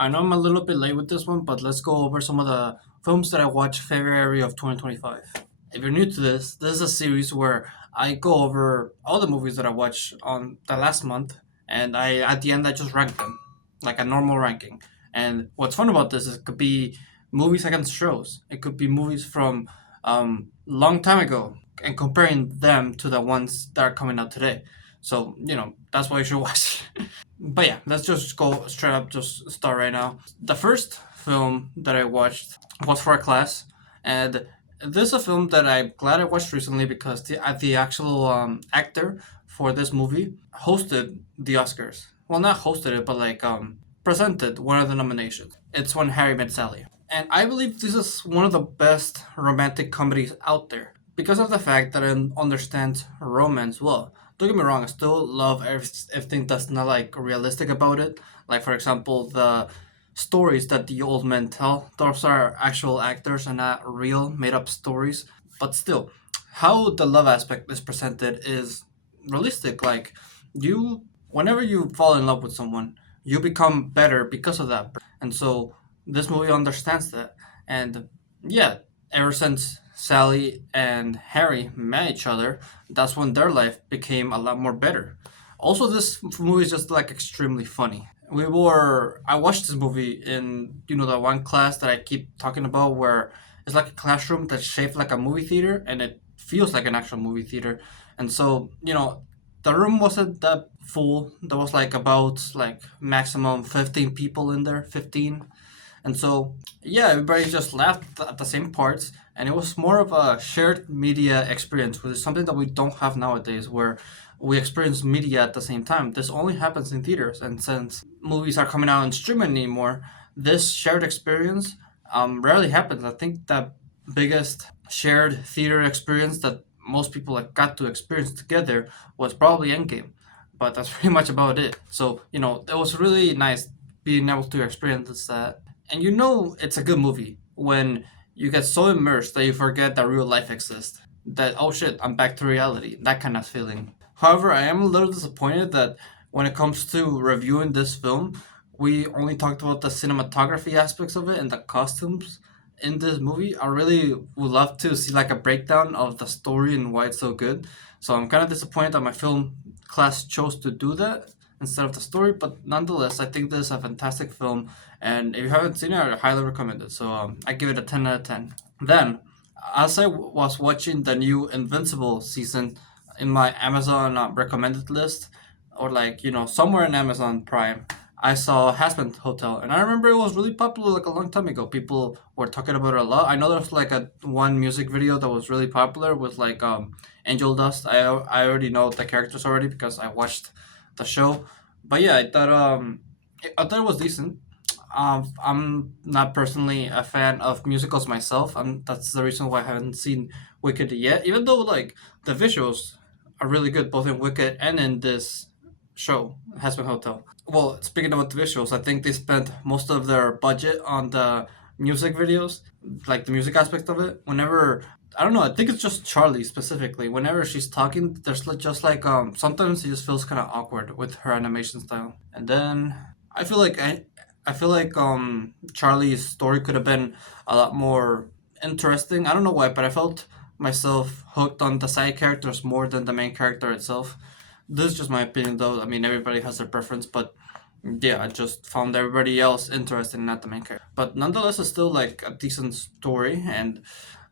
I know I'm a little bit late with this one, but let's go over some of the films that I watched February of 2025. If you're new to this is a series where I go over all the movies that I watched on the last month, and I at the end I just rank them like a normal ranking. And what's fun about this is it could be movies against shows. It could be movies from long time ago and comparing them to the ones that are coming out today. So that's why you should watch. But yeah, let's just go straight up, just start right now. The first film that I watched was for a class, and this is a film that I'm glad I watched recently because the actual actor for this movie hosted the Oscars. Well, not hosted it, but like presented one of the nominations. It's When Harry Met Sally, and I believe this is one of the best romantic comedies out there because of the fact that it understands romance well. Don't get me wrong, I still love everything that's not like realistic about it. Like for example, the stories that the old men tell. Those are actual actors and not real made up stories. But still, how the love aspect is presented is realistic. Like you whenever you fall in love with someone, you become better because of that. And so this movie understands that. And yeah, ever since Sally and Harry met each other, that's when their life became a lot more better. Also, this movie is just like extremely funny. I watched this movie in the one class that I keep talking about where it's like a classroom that's shaped like a movie theater and it feels like an actual movie theater. And so the room wasn't that full. There was like about like maximum 15 people in there, 15. And so, yeah, everybody just laughed at the same parts, and it was more of a shared media experience, which is something that we don't have nowadays, where we experience media at the same time. This only happens in theaters, and since movies are coming out and streaming anymore, this shared experience rarely happens. I think the biggest shared theater experience that most people like got to experience together was probably Endgame, but that's pretty much about it. So it was really nice being able to experience that. And it's a good movie when you get so immersed that you forget that real life exists. That, oh shit, I'm back to reality. That kind of feeling. However, I am a little disappointed that when it comes to reviewing this film, we only talked about the cinematography aspects of it and the costumes in this movie. I really would love to see like a breakdown of the story and why it's so good. So I'm kind of disappointed that my film class chose to do that instead of the story, but nonetheless, I think this is a fantastic film, and if you haven't seen it, I highly recommend it. So I give it a 10 out of 10. Then, as I was watching the new Invincible season in my Amazon recommended list, or like, somewhere in Amazon Prime, I saw Hazbin Hotel, and I remember it was really popular like a long time ago. People were talking about it a lot. I know there's like a one music video that was really popular with like Angel Dust. I already know the characters already because I watched the show. But yeah, I thought it was decent. I'm not personally a fan of musicals myself, and that's the reason why I haven't seen Wicked yet. Even though like the visuals are really good, both in Wicked and in this show, Hazbin Hotel. Well, speaking about the visuals, I think they spent most of their budget on the music videos, like the music aspect of it. Whenever I don't know, I think it's just Charlie specifically. Whenever she's talking, there's just like sometimes it just feels kind of awkward with her animation style. And then I feel like I feel like Charlie's story could have been a lot more interesting. I don't know why, but I felt myself hooked on the side characters more than the main character itself. This is just my opinion, though. I mean, everybody has their preference, but yeah, I just found everybody else interesting, not the main character. But nonetheless, it's still like a decent story, and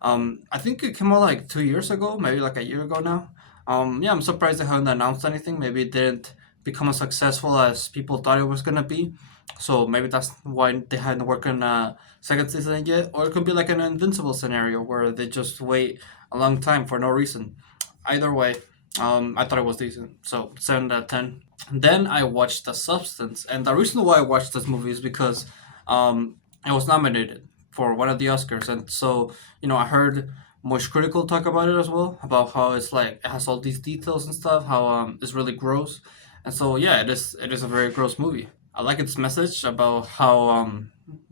I think it came out like 2 years ago, maybe like a year ago now. Yeah, I'm surprised they haven't announced anything. Maybe it didn't become as successful as people thought it was gonna be. So maybe that's why they hadn't worked on a second season yet. Or it could be like an invincible scenario where they just wait a long time for no reason. Either way, I thought it was decent. So 7 out of 10. Then I watched The Substance, and the reason why I watched this movie is because it was nominated for one of the Oscars, and so I heard Much Critical talk about it as well, about how it's like it has all these details and stuff, how it's really gross, and so yeah, it is a very gross movie. I like its message about how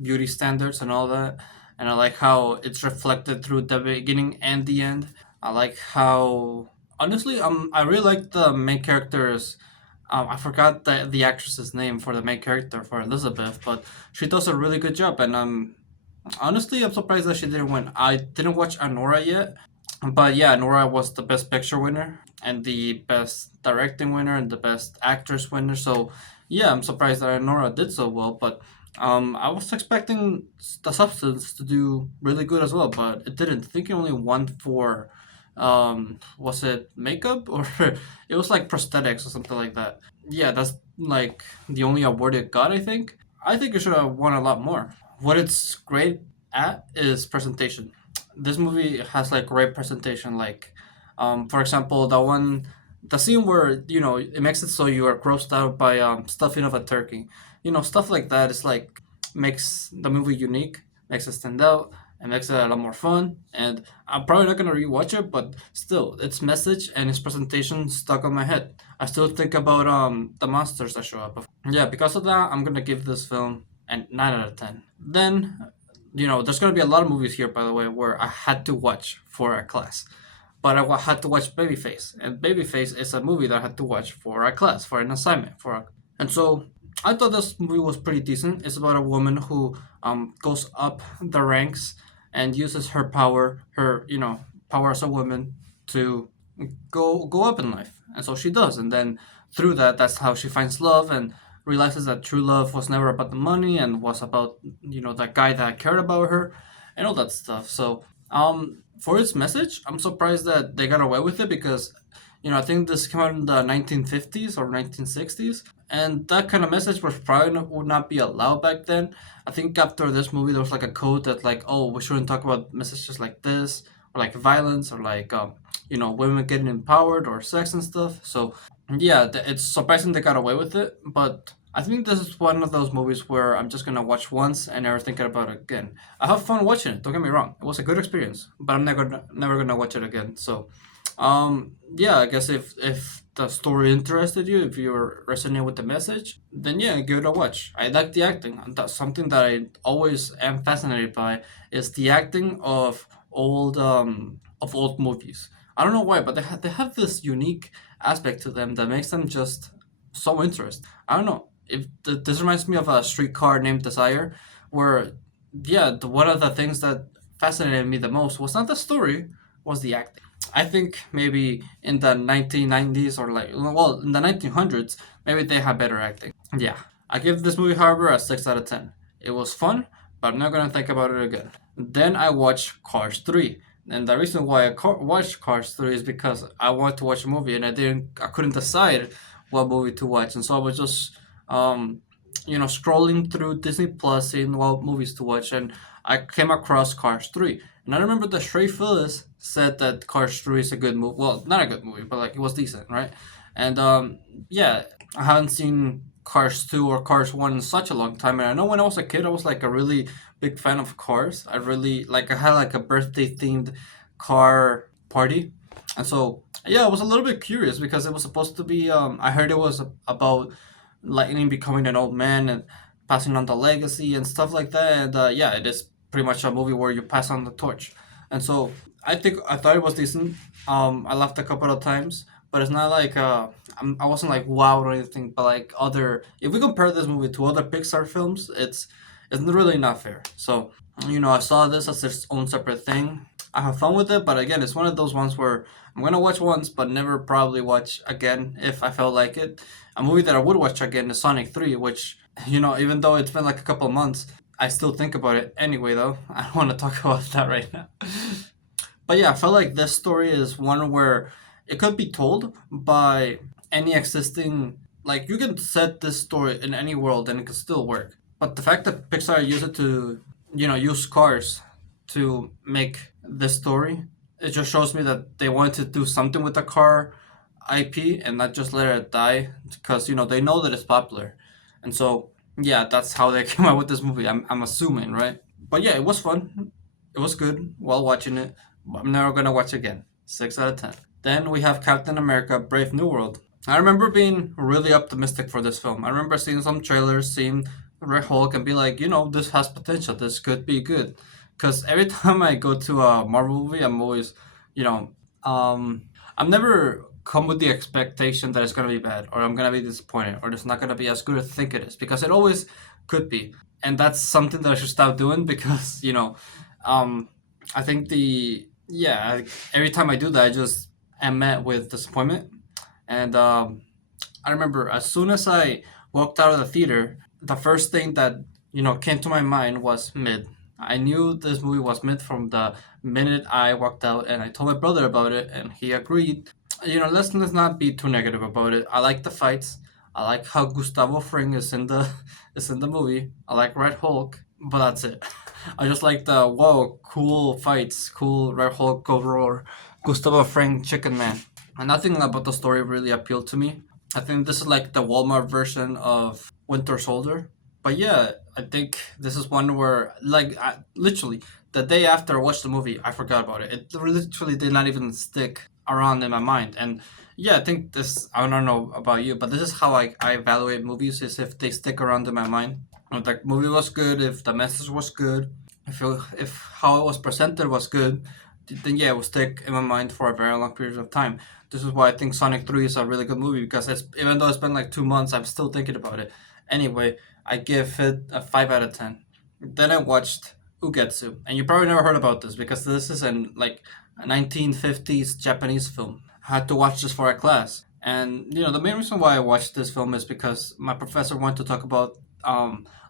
beauty standards and all that, and I like how it's reflected through the beginning and the end. I like how honestly, I really like the main character's I forgot the actress's name for the main character for Elizabeth, but she does a really good job, and honestly, I'm surprised that she didn't win. I didn't watch Anora yet, but yeah, Nora was the best picture winner and the best directing winner and the best actress winner. So yeah, I'm surprised that Nora did so well. But I was expecting the Substance to do really good as well, but it didn't. I think it only won for was it makeup or it was like prosthetics or something like that. Yeah, that's like the only award it got. I think it should have won a lot more. What it's great at is presentation. This movie has like great presentation. Like, for example, the scene where it makes it so you are grossed out by stuffing of a turkey. Stuff like that is like makes the movie unique, makes it stand out, and makes it a lot more fun. And I'm probably not gonna rewatch it, but still, its message and its presentation stuck on my head. I still think about the monsters that show up. Yeah, because of that, I'm gonna give this film a 9 out of 10. Then, there's gonna be a lot of movies here, by the way, where I had to watch for a class, but had to watch Babyface, and Babyface is a movie that I had to watch for a class, for an assignment, and so I thought this movie was pretty decent. It's about a woman who goes up the ranks and uses her power, her power as a woman, to go up in life, and so she does, and then through that, that's how she finds love and realizes that true love was never about the money and was about that guy that cared about her and all that stuff. So for its message, I'm surprised that they got away with it because I think this came out in the 1950s or 1960s, and that kind of message was probably would not be allowed back then. I think after this movie, there was like a code that like, oh, we shouldn't talk about messages like this or like violence or like women getting empowered or sex and stuff. So yeah, it's surprising they got away with it, but I think this is one of those movies where I'm just gonna watch once and never think about it again. I have fun watching it. Don't get me wrong; it was a good experience, but I'm never gonna watch it again. So, yeah, I guess if the story interested you, if you're resonating with the message, then yeah, give it a watch. I like the acting. And that's something that I always am fascinated by is the acting of old movies. I don't know why, but they have this unique aspect to them that makes them just so interesting. I don't know if this reminds me of a streetcar named Desire, where yeah, one of the things that fascinated me the most was not the story, was the acting. I think maybe in the 1990s or like well in the 1900s maybe they had better acting. Yeah, I give this movie however a 6 out of 10. It was fun, but I'm not gonna think about it again. Then I watched Cars 3. And the reason why watched Cars 3 is because I wanted to watch a movie and I couldn't decide what movie to watch. And so I was just, scrolling through Disney Plus, seeing what movies to watch. And I came across Cars 3. And I remember that Trey Phyllis said that Cars 3 is a good movie. Well, not a good movie, but like it was decent, right? And yeah, I haven't seen Cars 2 or Cars 1 in such a long time. And I know when I was a kid, I was like a really big fan of cars. I had like a birthday themed car party. And so, yeah, I was a little bit curious because it was supposed to be, I heard it was about Lightning becoming an old man and passing on the legacy and stuff like that. And yeah, it is pretty much a movie where you pass on the torch. And so I thought it was decent. I laughed a couple of times, but it's not like I wasn't like wow or anything. But like if we compare this movie to other Pixar films, it's really not fair. So I saw this as its own separate thing. I have fun with it, but again, it's one of those ones where I'm gonna watch once, but never probably watch again if I felt like it. A movie that I would watch again is Sonic 3, which even though it's been like a couple of months, I still think about it anyway. Though I don't want to talk about that right now. But yeah, I felt like this story is one where it could be told by any existing. Like you can set this story in any world and it could still work. But the fact that Pixar used it to, use cars to make this story, it just shows me that they wanted to do something with the car IP and not just let it die because they know that it's popular, and so yeah, that's how they came out with this movie. I'm assuming, right? But yeah, it was fun. It was good while watching it. I'm never gonna watch again. 6 out of 10. Then we have Captain America: Brave New World. I remember being really optimistic for this film. I remember seeing some trailers, seeing Red Hulk, and be like, this has potential. This could be good. Because every time I go to a Marvel movie, I'm always, you know, I'm never come with the expectation that it's gonna be bad, or I'm gonna be disappointed, or it's not gonna be as good as I think it is, because it always could be, and that's something that I should stop doing because um, I think every time I do that, I just am met with disappointment, and I remember as soon as I walked out of the theater, the first thing that came to my mind was mid. I knew this movie was mid from the minute I walked out, and I told my brother about it, and he agreed. Let's not be too negative about it. I like the fights. I like how Gustavo Fring is in the is in the movie. I like Red Hulk, but that's it. I just like the whoa, cool fights, cool Red Hulk go roar, Gustavo Fring Chicken Man, and nothing about the story really appealed to me. I think this is like the Walmart version of Winter Soldier. But yeah, I think this is one where, like, literally, the day after I watched the movie, I forgot about it. It literally did not even stick around in my mind. And yeah, I think this, I don't know about you, but this is how I evaluate movies, is if they stick around in my mind. If the movie was good, if the message was good, if how it was presented was good, then yeah, it will stick in my mind for a very long period of time. This is why I think Sonic 3 is a really good movie, because even though it's been like 2 months, I'm still thinking about it. Anyway, I give it a 5 out of 10. Then I watched Ugetsu, and you probably never heard about this because this is in like a 1950s Japanese film. I had to watch this for a class, and the main reason why I watched this film is because my professor wanted to talk about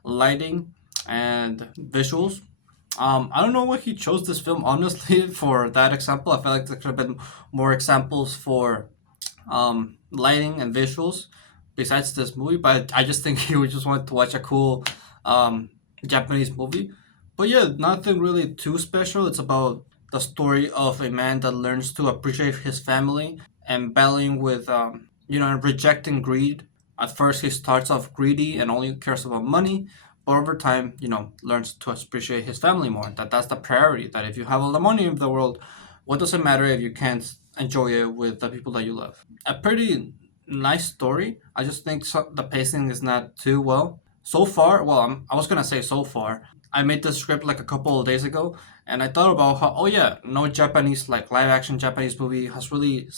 lighting and visuals. I don't know why he chose this film, honestly, for that example. I felt like there could have been more examples for lighting and visuals besides this movie, but I just think he would just wanted to watch a cool um, Japanese movie. But yeah, nothing really too special. It's about the story of a man that learns to appreciate his family and battling with, rejecting greed. At first, he starts off greedy and only cares about money, but over time, learns to appreciate his family more. That's the priority. That if you have all the money in the world, what does it matter if you can't enjoy it with the people that you love? A pretty nice story. I just think the pacing is not too well so far. Well, I was gonna say so far. I made the script like a couple of days ago, and I thought about how, oh yeah, no Japanese, like, live action Japanese movie has really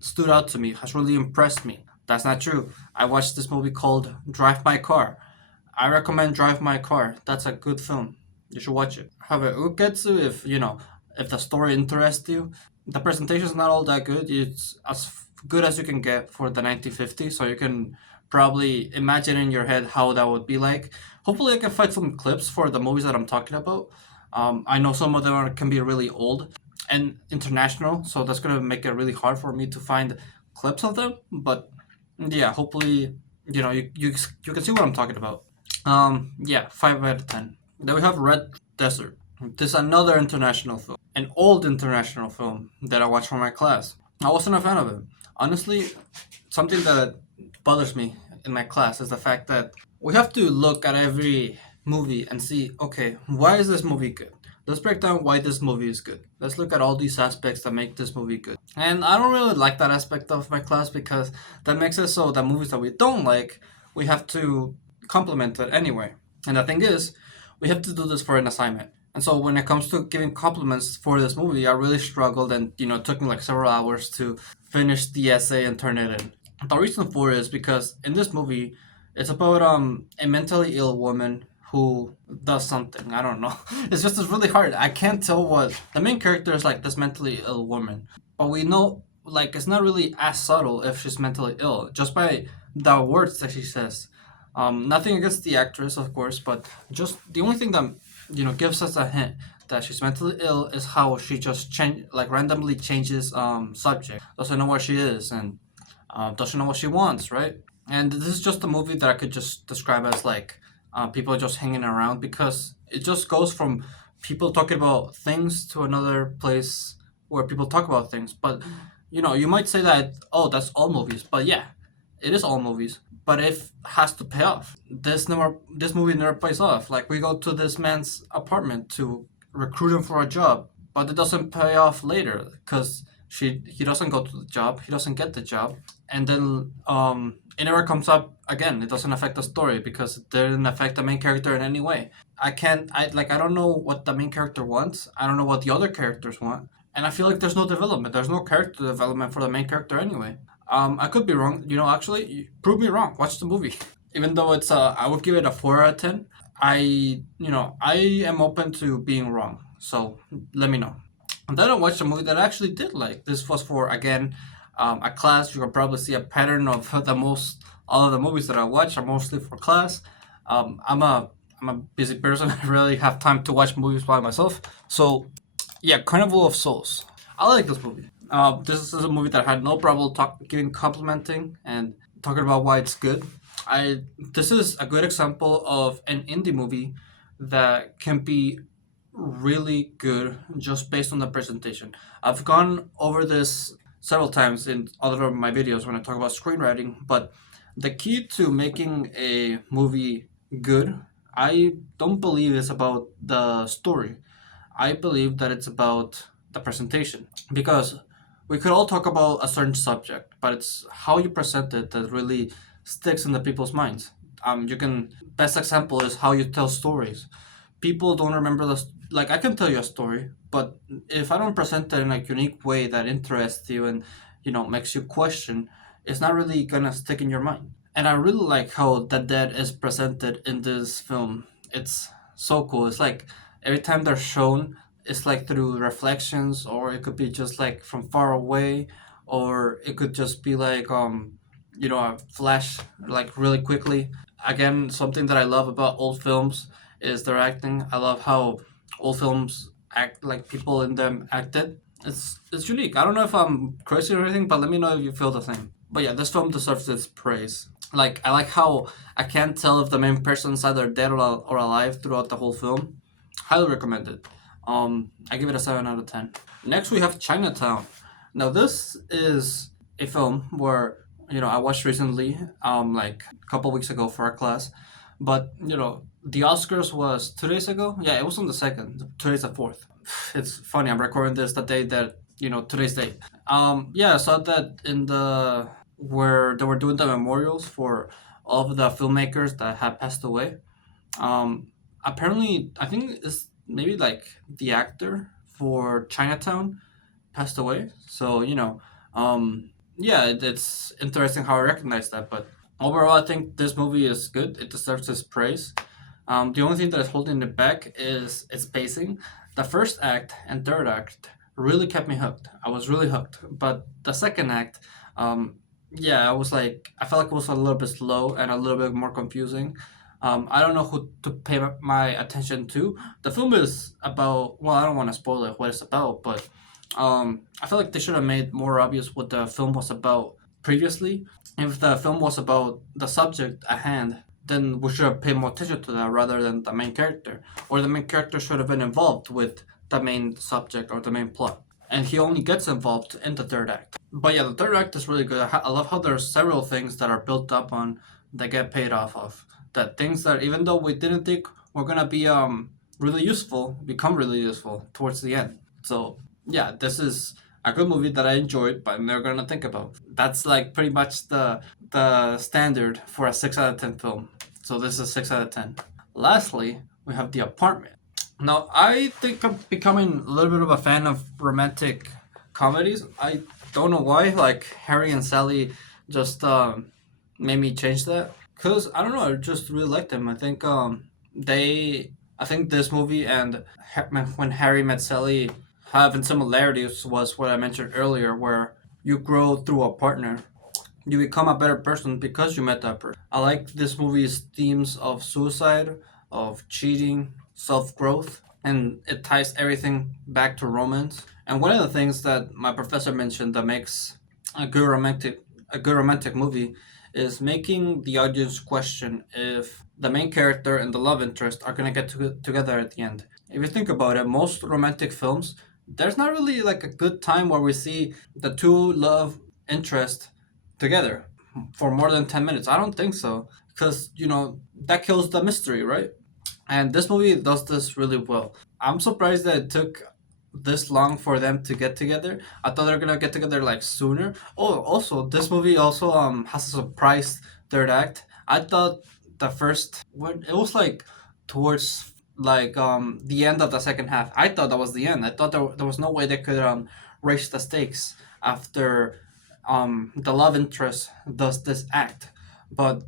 stood out to me, has really impressed me. That's not true. I watched this movie called Drive My Car. I recommend Drive My Car. That's a good film. You should watch it. However, Ugetsu, if the story interests you, the presentation is not all that good. It's as good as you can get for the 1950s, so you can probably imagine in your head how that would be like. Hopefully, I can find some clips for the movies that I'm talking about. I know some of them can be really old and international, so that's gonna make it really hard for me to find clips of them. But yeah, hopefully, you can see what I'm talking about. Yeah, 5 out of 10. Then we have Red Desert. This is another international film, an old international film that I watched for my class. I wasn't a fan of it. Honestly, something that bothers me in my class is the fact that we have to look at every movie and see, okay, why is this movie good? Let's break down why this movie is good. Let's look at all these aspects that make this movie good. And I don't really like that aspect of my class because that makes it so that movies that we don't like, we have to compliment it anyway. And the thing is, we have to do this for an assignment. And so when it comes to giving compliments for this movie, I really struggled, and it took me like several hours to finish the essay and turn it in. The reason for it is because in this movie, it's about a mentally ill woman who does something. I don't know. It's really hard. I can't tell what the main character is, like this mentally ill woman, but we know, like, it's not really as subtle if she's mentally ill just by the words that she says. Nothing against the actress, of course, but just the only thing that gives us a hint that she's mentally ill is how she just randomly changes subject. Doesn't know where she is, and doesn't know what she wants, right? And this is just a movie that I could just describe as like people just hanging around, because it just goes from people talking about things to another place where people talk about things. But you might say that, oh, that's all movies, but yeah, it is all movies. But it has to pay off. This movie never pays off. Like, we go to this man's apartment to recruit him for a job, but it doesn't pay off later because he doesn't go to the job, he doesn't get the job, and then it never comes up again. It doesn't affect the story because it didn't affect the main character in any way. I don't know what the main character wants. I don't know what the other characters want. and I feel like there's no development. There's no character development for the main character anyway. I could be wrong. Actually, prove me wrong. Watch the movie. Even though I would give it a 4 out of 10. I am open to being wrong. So let me know. And then I watched a movie that I actually did like. This was for again, a class. You can probably see a pattern of all of the movies that I watch are mostly for class. I'm a busy person. I really have time to watch movies by myself. So yeah, Carnival of Souls. I like this movie. This is a movie that I had no problem giving complimenting and talking about why it's good. I This is a good example of an indie movie that can be really good just based on the presentation. I've gone over this several times in other of my videos when I talk about screenwriting, but the key to making a movie good, I don't believe it's about the story. I believe that it's about the presentation, because we could all talk about a certain subject, but it's how you present it that really sticks in the people's minds. You can Best example is how you tell stories. People don't remember like I can tell you a story, but if I don't present it in a unique way that interests you and makes you question, it's not really gonna stick in your mind. And I really like how the dead is presented in this film. It's so cool. It's like every time they're shown, it's like through reflections, or it could be just like from far away, or it could just be like a flash like really quickly. Again, something that I love about old films is their acting. I love how old films act like people in them acted. It's unique. I don't know if I'm crazy or anything, but let me know if you feel the same. But yeah, this film deserves its praise. Like I like how I can't tell if the main person's either dead or alive throughout the whole film. Highly recommend it. I give it a 7 out of 10. Next we have Chinatown. Now this is a film where I watched recently, like a couple weeks ago for our class, but the Oscars was 2 days ago. Yeah, it was on the second. Today's the fourth. It's funny. I'm recording this the day that today's date. Yeah, I saw that in the where they were doing the memorials for all of the filmmakers that had passed away. Apparently, I think it's maybe like the actor for Chinatown passed away. So yeah, it's interesting how I recognize that. But overall, I think this movie is good. It deserves its praise. The only thing that is holding it back is its pacing. The first act and third act really kept me hooked. I was really hooked. But the second act, yeah, I felt like it was a little bit slow and a little bit more confusing. I don't know who to pay my attention to. The film is about, well, I don't want to spoil it, what it's about, but I feel like they should have made more obvious what the film was about previously. If the film was about the subject at hand, then we should have paid more attention to that rather than the main character. Or the main character should have been involved with the main subject or the main plot. And he only gets involved in the third act. But yeah, the third act is really good. I love how there's several things that are built up on that get paid off of. That things that even though we didn't think were gonna be really useful, become really useful towards the end. So yeah, this is a good movie that I enjoyed, but I'm never gonna think about. That's like pretty much the standard for a 6 out of 10 film. So this is a 6 out of 10. Lastly, we have The Apartment. Now I think I'm becoming a little bit of a fan of romantic comedies. I don't know why. Like Harry and Sally just made me change that. Cause I don't know, I just really like them. I think this movie and When Harry Met Sally having similarities was what I mentioned earlier, where you grow through a partner. You become a better person because you met that person. I like this movie's themes of suicide, of cheating, self growth, and it ties everything back to romance. And one of the things that my professor mentioned that makes a good romantic a good romantic movie is making the audience question if the main character and the love interest are gonna get together at the end. If you think about it, most romantic films, there's not really like a good time where we see the two love interest together for more than 10 minutes. I don't think so. Because, that kills the mystery, right? And this movie does this really well. I'm surprised that it took this long for them to get together. I thought they were gonna get together like sooner. Oh, also, this movie also has a surprise third act. I thought the first when it was like towards like the end of the second half. I thought that was the end. I thought there was no way they could raise the stakes after the love interest does this act. But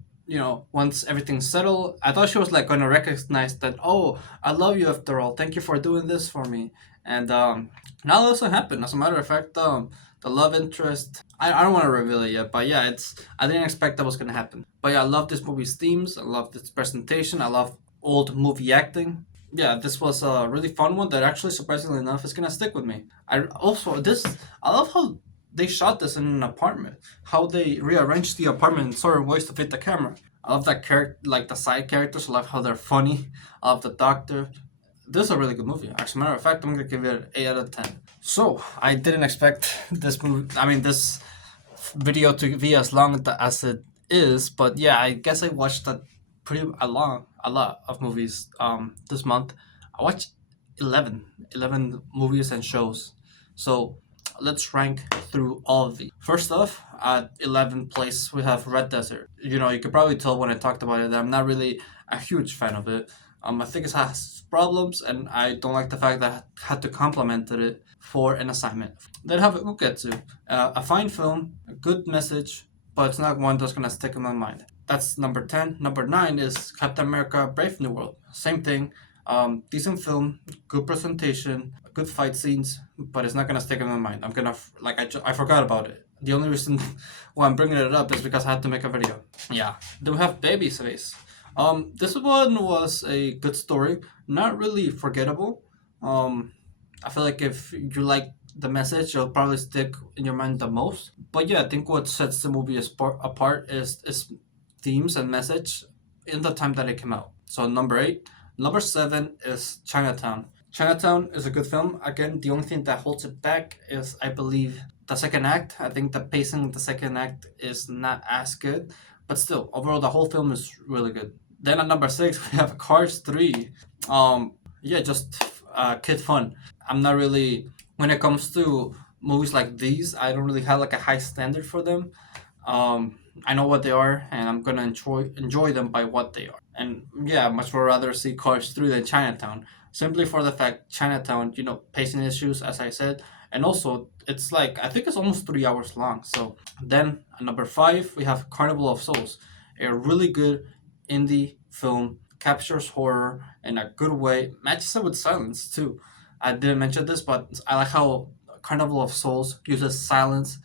once everything's settled, I thought she was like gonna recognize that, oh, I love you after all. Thank you for doing this for me. And now that doesn't happen. As a matter of fact, the love interest. I don't want to reveal it yet, but yeah, it's I didn't expect that was gonna happen. But yeah, I love this movie's themes. I love this presentation. I love old movie acting. Yeah, this was a really fun one that actually, surprisingly enough, is gonna stick with me. I love how they shot this in an apartment. How they rearranged the apartment in certain ways to fit the camera. I love that character, like the side characters. I love how they're funny. I love the doctor. This is a really good movie. As a matter of fact, I'm gonna give it an 8 out of 10. So I didn't expect this movie. I mean, this video to be as long as it is, but yeah, I guess I watched a lot of movies this month. I watched 11 movies and shows. So let's rank through all of these. First off, at 11th place we have Red Desert. You could probably tell when I talked about it that I'm not really a huge fan of it. I think it has problems, and I don't like the fact that I had to compliment it for an assignment. Then have Ugetsu, a fine film, a good message, but it's not one that's gonna stick in my mind. That's number 10. Number 9 is Captain America: Brave New World. Same thing. Decent film, good presentation, good fight scenes, but it's not gonna stick in my mind. I'm gonna like I forgot about it. The only reason why I'm bringing it up is because I had to make a video. Yeah. Then we have Babyface. This one was a good story, not really forgettable. Um, I feel like if you like the message, it'll probably stick in your mind the most. But yeah, I think what sets the movie apart is themes and message in the time that it came out. So number 8. Number 7 is Chinatown. Chinatown is a good film. Again, the only thing that holds it back is, I believe, the second act. I think the pacing of the second act is not as good, but still, overall, the whole film is really good. Then at number 6, we have Cars 3. Yeah, just kid fun. I'm not really, when it comes to movies like these, I don't really have like a high standard for them. I know what they are, and I'm gonna enjoy them by what they are. And yeah, much would rather see Cars 3 than Chinatown, simply for the fact Chinatown, pacing issues, as I said, and also it's like I think it's almost 3 hours long. So then at number 5 we have Carnival of Souls, a really good indie film, captures horror in a good way, matches it with silence too. I didn't mention this, but I like how Carnival of Souls uses silence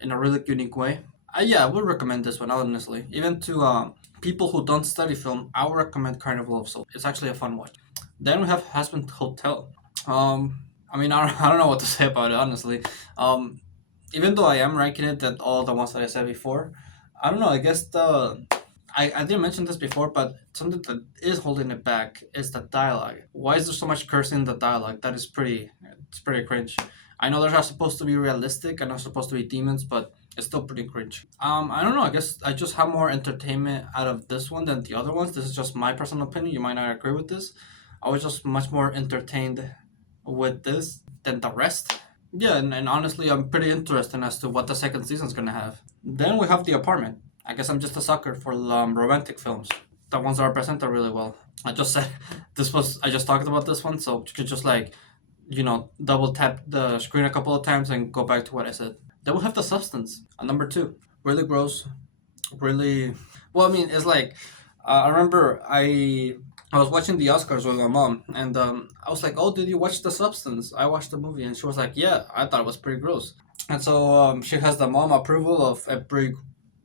in a really unique way. Yeah, I would recommend this one, honestly. Even to people who don't study film, I would recommend Carnival of Souls. It's actually a fun watch. Then we have Hazbin Hotel. I mean, I don't know what to say about it, honestly. Even though I am ranking it at all the ones that I said before, I don't know. I guess I didn't mention this before, but something that is holding it back is the dialogue. Why is there so much cursing in the dialogue? It's pretty cringe. I know they're not supposed to be realistic and not supposed to be demons, but it's still pretty cringe. I don't know. I guess I just have more entertainment out of this one than the other ones. This is just my personal opinion. You might not agree with this. I was just much more entertained with this than the rest. Yeah, and honestly, I'm pretty interested as to what the second season's gonna have. Then we have The Apartment. I guess I'm just a sucker for romantic films. The ones that are presented really well. I just said I just talked about this one, so you could just like, double tap the screen a couple of times and go back to what I said. Then we have The Substance at number 2. Really gross, really. Well, I mean, it's like, I remember I was watching the Oscars with my mom, and I was like, "Oh, did you watch The Substance?" I watched the movie, and she was like, "Yeah, I thought it was pretty gross." And so she has the mom approval of it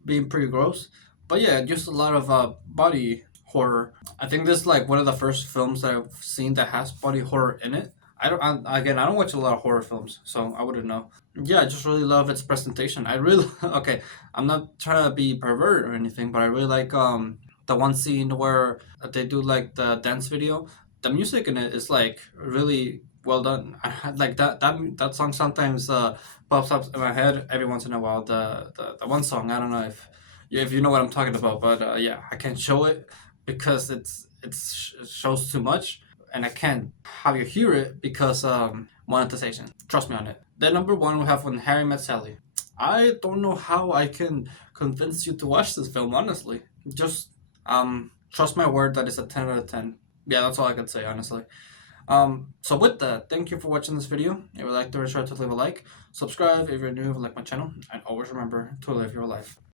being pretty gross. But yeah, just a lot of body horror. I think this is like one of the first films that I've seen that has body horror in it. I don't watch a lot of horror films, so I wouldn't know. Yeah, I just really love its presentation. I really okay. I'm not trying to be pervert or anything, but I really like the one scene where they do like the dance video. The music in it is like really well done. I had like that song sometimes pops up in my head every once in a while. The one song, I don't know if you know what I'm talking about, but yeah, I can't show it because it shows too much, and I can't have you hear it because monetization. Trust me on it. Then number 1 we have When Harry Met Sally. I don't know how I can convince you to watch this film. Honestly, just trust my word that it's a 10 out of 10. Yeah, that's all I could say, honestly. So with that, thank you for watching this video. If you liked it, be sure to leave a like, subscribe if you're new, like my channel, and always remember to live your life.